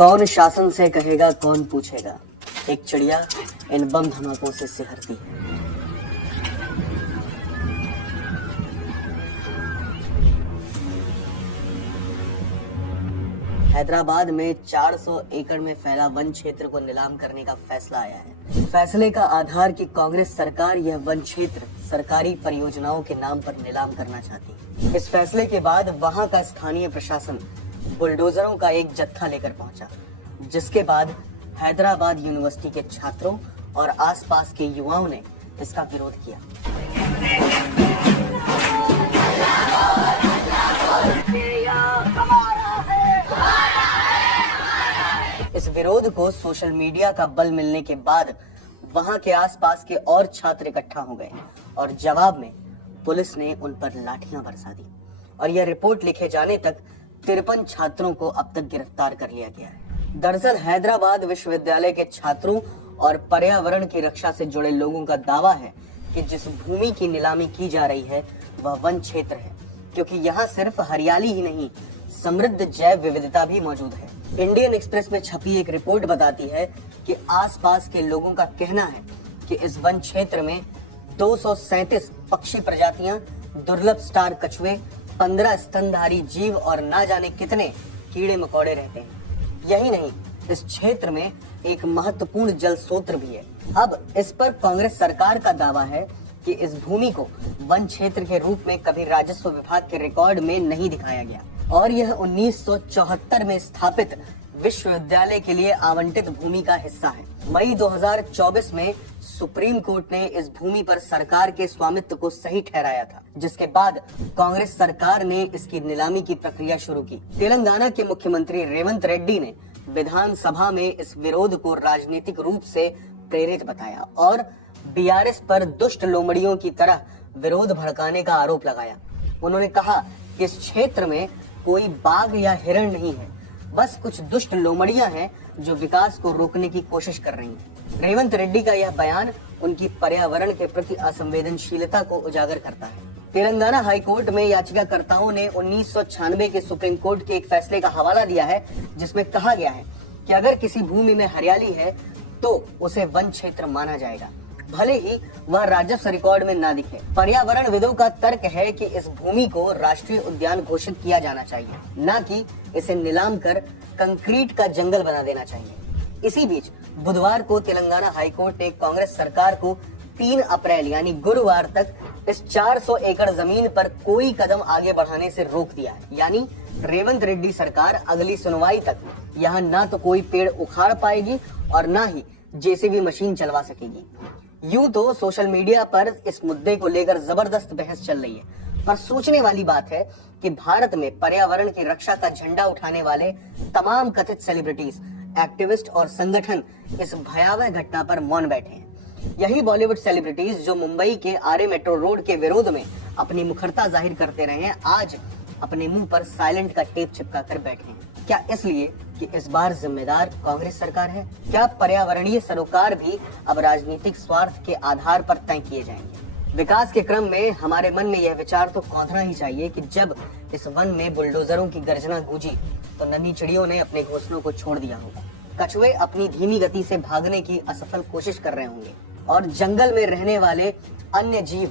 कौन शासन से कहेगा, कौन पूछेगा, एक चिड़िया इन बम धमाकों से सिहरती है। हैदराबाद में 400 एकड़ में फैला वन क्षेत्र को नीलाम करने का फैसला आया है। फैसले का आधार कि कांग्रेस सरकार यह वन क्षेत्र सरकारी परियोजनाओं के नाम पर नीलाम करना चाहती है। इस फैसले के बाद वहां का स्थानीय प्रशासन बुलडोजरों का एक जत्था लेकर पहुंचा, जिसके बाद हैदराबाद यूनिवर्सिटी के छात्रों और आसपास के युवाओं ने इसका विरोध किया। इस विरोध को सोशल मीडिया का बल मिलने के बाद वहां के आसपास के और छात्र इकट्ठा हो गए और जवाब में पुलिस ने उन पर लाठियां बरसा दी और यह रिपोर्ट लिखे जाने तक 53 छात्रों को अब तक गिरफ्तार कर लिया गया है। दरअसल हैदराबाद विश्वविद्यालय के छात्रों और पर्यावरण की रक्षा से जुड़े लोगों का दावा है कि जिस भूमि की नीलामी की जा रही है वह वन क्षेत्र है, क्योंकि यहाँ सिर्फ हरियाली ही नहीं, समृद्ध जैव विविधता भी मौजूद है। इंडियन एक्सप्रेस में छपी एक रिपोर्ट बताती है कि आसपास के लोगों का कहना है कि इस वन क्षेत्र में 237 पक्षी प्रजातियां, दुर्लभ स्टार कछुए, 15 स्तनधारी जीव और ना जाने कितने कीड़े मकोड़े रहते हैं। यही नहीं, इस क्षेत्र में एक महत्वपूर्ण जल स्रोत भी है। अब इस पर कांग्रेस सरकार का दावा है कि इस भूमि को वन क्षेत्र के रूप में कभी राजस्व विभाग के रिकॉर्ड में नहीं दिखाया गया और यह 1974 में स्थापित विश्वविद्यालय के लिए आवंटित भूमि का हिस्सा है। मई 2024 में सुप्रीम कोर्ट ने इस भूमि पर सरकार के स्वामित्व को सही ठहराया था, जिसके बाद कांग्रेस सरकार ने इसकी नीलामी की प्रक्रिया शुरू की। तेलंगाना के मुख्यमंत्री रेवंत रेड्डी ने विधानसभा में इस विरोध को राजनीतिक रूप से प्रेरित बताया और बीआरएस पर दुष्ट लोमड़ियों की तरह विरोध भड़काने का आरोप लगाया। उन्होंने कहा कि इस क्षेत्र में कोई बाघ या हिरण नहीं है, बस कुछ दुष्ट लोमड़ियां हैं जो विकास को रोकने की कोशिश कर रही हैं। रेवंत रेड्डी का यह बयान उनकी पर्यावरण के प्रति असंवेदनशीलता को उजागर करता है। तेलंगाना हाईकोर्ट में याचिकाकर्ताओं ने 1996 के सुप्रीम कोर्ट के एक फैसले का हवाला दिया है, जिसमें कहा गया है कि अगर किसी भूमि में हरियाली है तो उसे वन क्षेत्र माना जाएगा, भले ही वह राजस्व रिकॉर्ड में ना दिखे। पर्यावरणविदों का तर्क है कि इस भूमि को राष्ट्रीय उद्यान घोषित किया जाना चाहिए, न कि इसे नीलाम कर कंक्रीट का जंगल बना देना चाहिए। इसी बीच बुधवार को तेलंगाना हाईकोर्ट ने कांग्रेस सरकार को 3 अप्रैल यानी गुरुवार तक इस 400 एकड़ जमीन पर कोई कदम आगे बढ़ाने से रोक दिया है। यानी रेवंत रेड्डी सरकार अगली सुनवाई तक यहाँ न तो कोई पेड़ उखाड़ पाएगी और न ही जेसीबी मशीन चलवा सकेगी। यूं तो सोशल मीडिया पर इस मुद्दे को लेकर जबरदस्त बहस चल रही है, पर सोचने वाली बात है कि भारत में पर्यावरण की रक्षा का झंडा उठाने वाले तमाम कथित सेलिब्रिटीज, एक्टिविस्ट और संगठन इस भयावह घटना पर मौन बैठे हैं। यही बॉलीवुड सेलिब्रिटीज जो मुंबई के आरे मेट्रो रोड के विरोध में अपनी मुखरता जाहिर करते रहे हैं, आज अपने मुंह पर साइलेंट का टेप चिपका कर बैठे हैं। क्या इसलिए कि इस बार जिम्मेदार कांग्रेस सरकार है? क्या पर्यावरणीय सरोकार भी अब राजनीतिक स्वार्थ के आधार पर तय किए जाएंगे? विकास के क्रम में हमारे मन में यह विचार तो कौंधना ही चाहिए कि जब इस वन में बुलडोजरों की गर्जना गूंजी तो नन्ही चिड़ियों ने अपने घोंसलों को छोड़ दिया होगा। कछुए अपनी धीमी गति से भागने की असफल कोशिश कर रहे होंगे और जंगल में रहने वाले अन्य जीव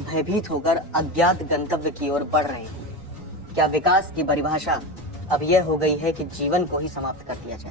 भयभीत होकर अज्ञात गंतव्य की ओर बढ़ रहे होंगे। क्या विकास की परिभाषा अब यह हो गई है कि जीवन को ही समाप्त कर दिया जाए?